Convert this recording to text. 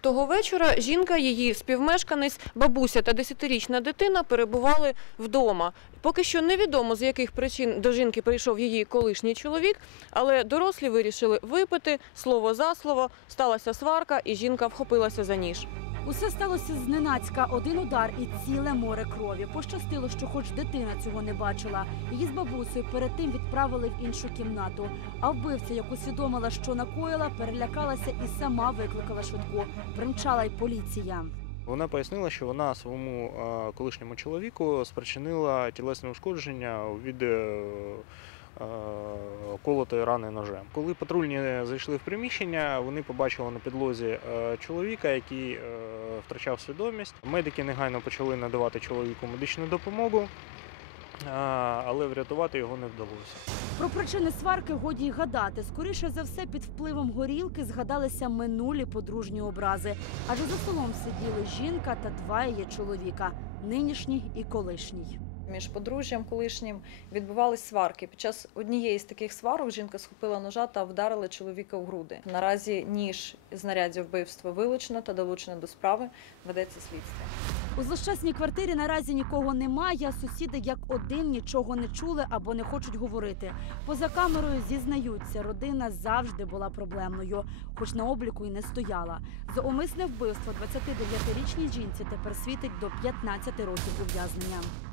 Того вечора жінка, її співмешканець, бабуся та десятирічна дитина перебували вдома. Поки що невідомо, з яких причин до жінки прийшов її колишній чоловік, але дорослі вирішили випити слово за слово. Сталася сварка, і жінка вхопилася за ніж. Усе сталося зненацька. Один удар і ціле море крові. Пощастило, що хоч дитина цього не бачила. Її з бабусею перед тим відправили в іншу кімнату. А вбивця, як усвідомила, що накоїла, перелякалася і сама викликала швидку. Примчала й поліція. Вона пояснила, що вона своєму колишньому чоловіку спричинила тілесне ушкодження від е, колотої рани ножем. Коли патрульні зайшли в приміщення, вони побачили на підлозі е, чоловіка, який е, втрачав свідомість. Медики негайно почали надавати чоловіку медичну допомогу, е, але врятувати його не вдалося. Про причини сварки годі й гадати. Скоріше за все, під впливом горілки згадалися минулі подружні образи. Адже за столом сиділи жінка та два її чоловіка, нинішній і колишній. Між подружжям колишнім відбувались сварки. Під час однієї з таких сварок жінка схопила ножа та вдарила чоловіка в груди. Наразі ніж знаряддя вбивства вилучено та долучено до справи. Ведеться слідство. У злощасній квартирі наразі нікого немає. Сусіди як один нічого не чули або не хочуть говорити. Поза камерою зізнаються, родина завжди була проблемною, хоч на обліку й не стояла. За умисне вбивство 29-річній жінці тепер світить до 15 років ув'язнення.